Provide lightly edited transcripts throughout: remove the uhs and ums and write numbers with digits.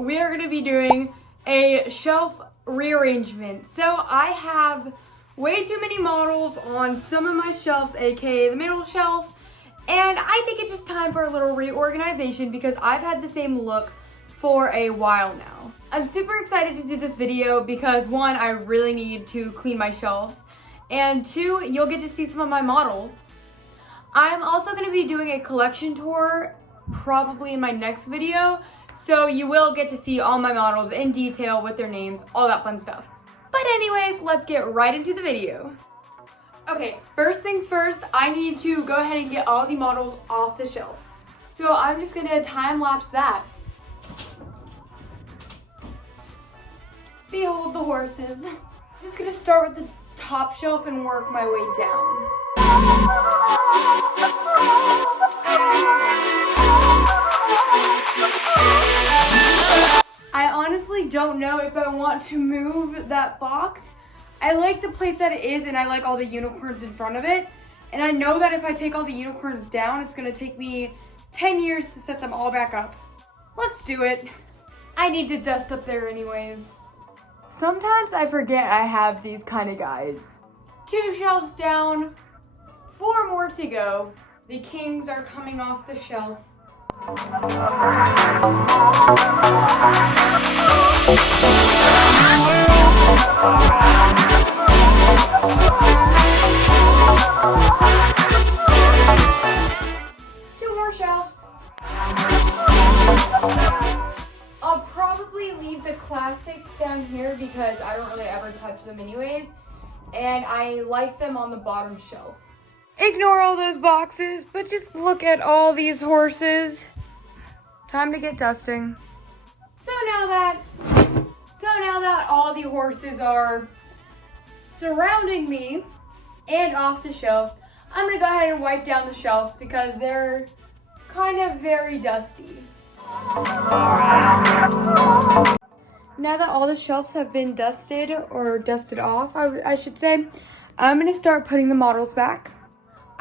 we are going to be doing a shelf rearrangement. So I have way too many models on some of my shelves, aka the middle shelf, and I think it's just time for a little reorganization because I've had the same look for a while now. I'm super excited to do this video because one, I really need to clean my shelves, and two, you'll get to see some of my models. I'm also going to be doing a collection tour probably in my next video, so you will get to see all my models in detail with their names, all that fun stuff. But anyways, let's get right into the video. Okay, first things first, I need to go ahead and get all the models off the shelf. So I'm just gonna time lapse that. Behold the horses. I'm just gonna start with the top shelf and work my way down. I honestly don't know if I want to move that box. I like the place that it is and I like all the unicorns in front of it. And I know that if I take all the unicorns down, it's gonna take me 10 years to set them all back up. Let's do it. I need to dust up there anyways. Sometimes I forget I have these kind of guys. 2 shelves down, 4 more to go. The kings are coming off the shelf. Two more shelves. I'll probably leave the classics down here because I don't really ever touch them anyways, and I like them on the bottom shelf. Ignore all those boxes, but just look at all these horses. Time to get dusting. So now that all the horses are surrounding me and off the shelves, I'm gonna go ahead and wipe down the shelves because they're kind of very dusty. Now that all the shelves have been dusted or dusted off, I should say, I'm gonna start putting the models back.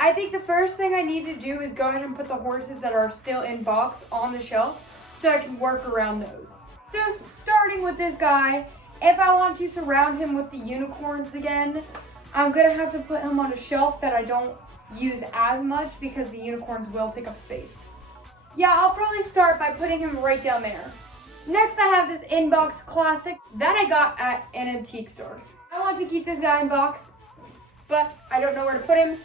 I think the first thing I need to do is go ahead and put the horses that are still in box on the shelf so I can work around those. So starting with this guy, if I want to surround him with the unicorns again, I'm gonna have to put him on a shelf that I don't use as much because the unicorns will take up space. Yeah, I'll probably start by putting him right down there. Next I have this in-box classic that I got at an antique store. I want to keep this guy in box, but I don't know where to put him.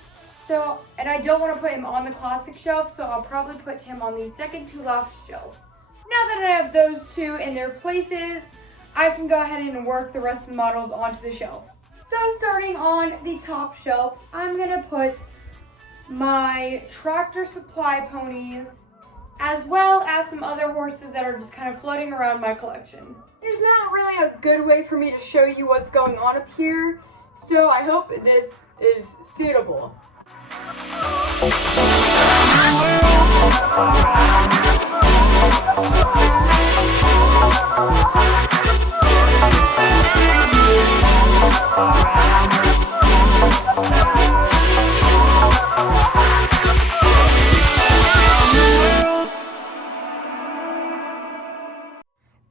And I don't want to put him on the classic shelf, so I'll probably put him on the second to last shelf. Now that I have those two in their places, I can go ahead and work the rest of the models onto the shelf. So starting on the top shelf, I'm gonna put my Tractor Supply ponies, as well as some other horses that are just kind of floating around my collection. There's not really a good way for me to show you what's going on up here, so I hope this is suitable.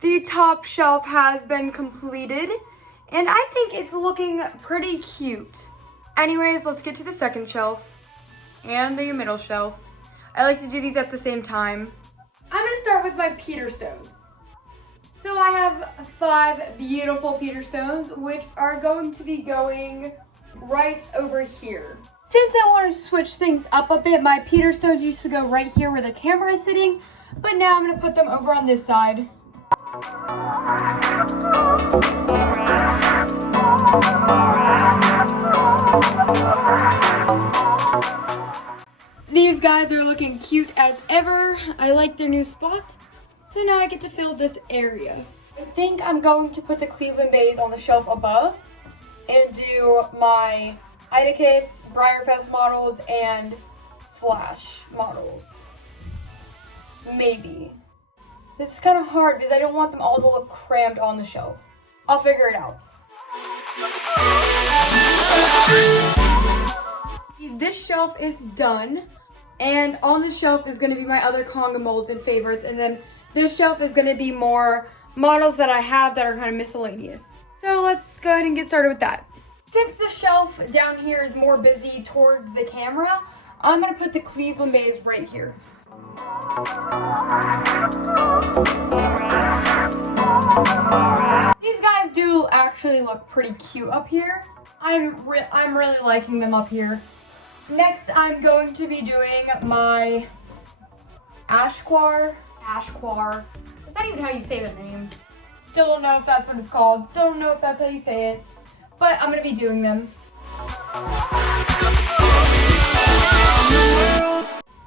The top shelf has been completed, and I think it's looking pretty cute. Anyways, let's get to the second shelf and the middle shelf. I like to do these at the same time. I'm gonna start with my Peter Stones. So I have 5 beautiful Peter Stones, which are going to be going right over here. Since I want to switch things up a bit, my Peter Stones used to go right here where the camera is sitting, but now I'm gonna put them over on this side. These guys are looking cute as ever. I like their new spots. So now I get to fill this area. I think I'm going to put the Cleveland Bays on the shelf above and do my Idicus, Briarfest models, and Flash models. Maybe. This is kind of hard because I don't want them all to look crammed on the shelf. I'll figure it out. This shelf is done, and on the shelf is going to be my other conga molds and favorites, and then This shelf is gonna be more models that I have that are kind of miscellaneous. So let's go ahead and get started with that. Since the shelf down here is more busy towards the camera, I'm gonna put the Cleveland Bays right here. These guys do actually look pretty cute up here. I'm really liking them up here. Next, I'm going to be doing my Ashquar. Is that even how you say the name? Still don't know if that's what it's called. Still don't know if that's how you say it. But I'm gonna be doing them.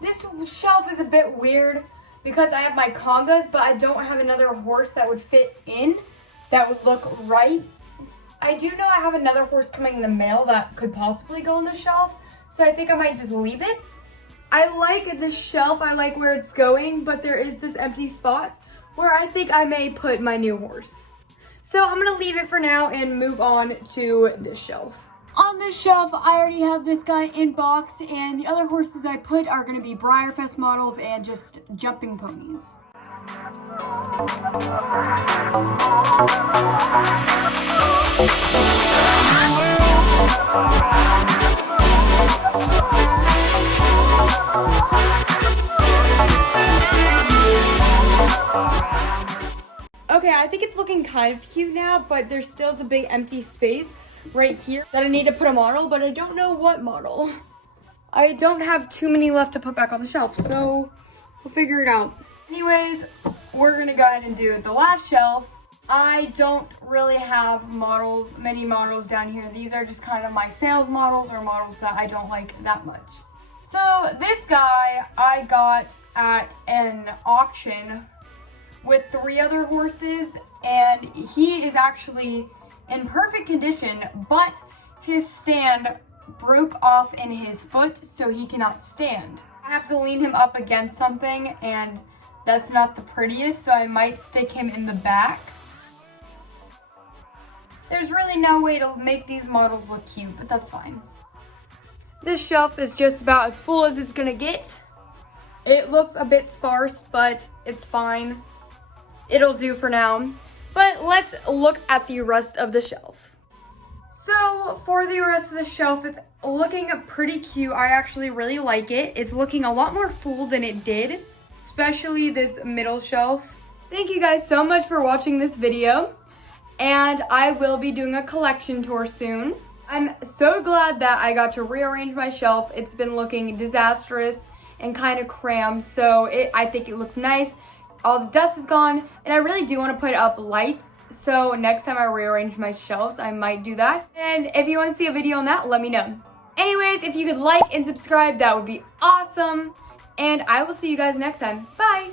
This shelf is a bit weird because I have my congas, but I don't have another horse that would fit in, that would look right. I do know I have another horse coming in the mail that could possibly go on the shelf, so I think I might just leave it. I like this shelf, I like where it's going, but there is this empty spot where I think I may put my new horse. So I'm gonna leave it for now and move on to this shelf. On this shelf, I already have this guy in box, and the other horses I put are gonna be Briarfest models and just jumping ponies. Okay, I think it's looking kind of cute now, but there still is a big empty space right here that I need to put a model, but I don't know what model. I don't have too many left to put back on the shelf, so we'll figure it out. Anyways, we're gonna go ahead and do the last shelf. I don't really have many models down here. These are just kind of my sales models or models that I don't like that much. So this guy I got at an auction with 3 other horses, and he is actually in perfect condition, but his stand broke off in his foot, so he cannot stand. I have to lean him up against something, and that's not the prettiest, so I might stick him in the back. There's really no way to make these models look cute, but that's fine. This shelf is just about as full as it's gonna get. It looks a bit sparse, but it's fine. It'll do for now. But let's look at the rest of the shelf. So for the rest of the shelf, it's looking pretty cute. I actually really like it. It's looking a lot more full than it did, especially this middle shelf. Thank you guys so much for watching this video, and I will be doing a collection tour soon. I'm so glad that I got to rearrange my shelf. It's been looking disastrous and kind of crammed, so I think it looks nice. All the dust is gone, and I really do want to put up lights, so next time I rearrange my shelves, I might do that. And if you want to see a video on that, let me know. Anyways, if you could like and subscribe, that would be awesome, and I will see you guys next time. Bye!